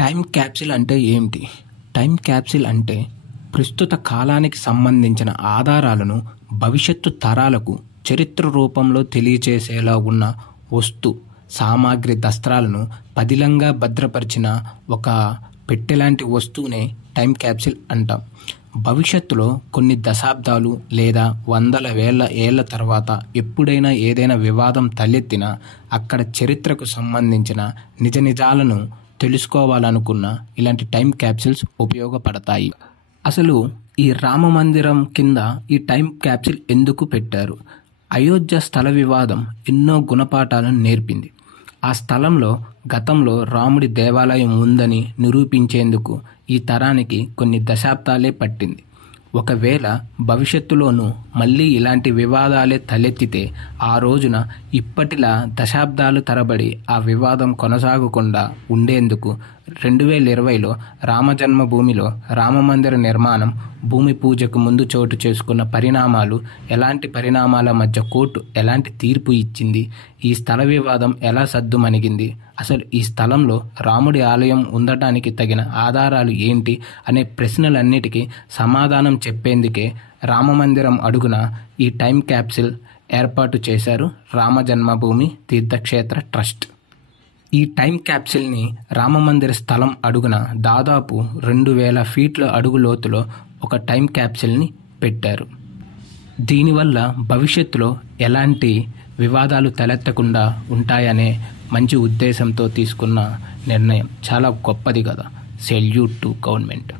Time capsule అంటే ఏమిటి? Time capsule అంటే ప్రస్తుత కాలానికి సంబంధించిన ఆధారాలను భవిష్యత్తు తరాలకు చరిత్ర రూపంలో తెలియచేసేలా ఉన్న వస్తు సామాగ్రి దస్త్రాలను పదిలంగా భద్రపరిచిన ఒక పెట్టెలాంటి వస్తువునే టైం క్యాప్సిల్ అంటాం. భవిష్యత్తులో కొన్ని దశాబ్దాలు లేదా వందల వేల ఏళ్ల తర్వాత ఎప్పుడైనా ఏదైనా వివాదం తలెత్తినా అక్కడ చరిత్రకు సంబంధించిన నిజ నిజాలను తెలుసుకోవాలనుకున్న ఇలాంటి టైం క్యాప్సిల్స్ ఉపయోగపడతాయి. అసలు ఈ రామ మందిరం కింద ఈ టైం క్యాప్సిల్ ఎందుకు పెట్టారు? అయోధ్య స్థల వివాదం ఎన్నో గుణపాఠాలను నేర్పింది. ఆ స్థలంలో గతంలో రాముడి దేవాలయం ఉందని నిరూపించేందుకు ఈ తరానికి కొన్ని దశాబ్దాలే పట్టింది. ఒకవేళ భవిష్యత్తులోనూ మళ్ళీ ఇలాంటి వివాదాలే తలెత్తితే ఆ రోజున ఇప్పటిలా దశాబ్దాలు తరబడి ఆ వివాదం కొనసాగకుండా ఉండేందుకు 2020లో రామజన్మభూమిలో రామమందిర నిర్మాణం భూమి పూజకు ముందు చోటు చేసుకున్న పరిణామాలు, ఎలాంటి పరిణామాల మధ్య కోర్టు ఎలాంటి తీర్పు ఇచ్చింది, ఈ స్థల వివాదం ఎలా సద్దుమణిగింది, అసలు ఈ స్థలంలో రాముడి ఆలయం ఉండటానికి తగిన ఆధారాలు ఏంటి అనే ప్రశ్నలన్నిటికీ సమాధానం చెప్పేందుకే రామమందిరం అడుగున ఈ టైం క్యాప్సిల్ ఏర్పాటు చేశారు రామజన్మభూమి తీర్థక్షేత్ర ట్రస్ట్. ఈ టైం క్యాప్సిల్ని రామమందిర స్థలం అడుగున దాదాపు 2000 ఫీట్ల అడుగు లోతులో ఒక టైం క్యాప్సిల్ని పెట్టారు. దీనివల్ల భవిష్యత్తులో ఎలాంటి వివాదాలు తలెత్తకుండా ఉంటాయనే మంచి ఉద్దేశంతో తీసుకున్న నిర్ణయం చాలా గొప్పది కదా. Salute to government.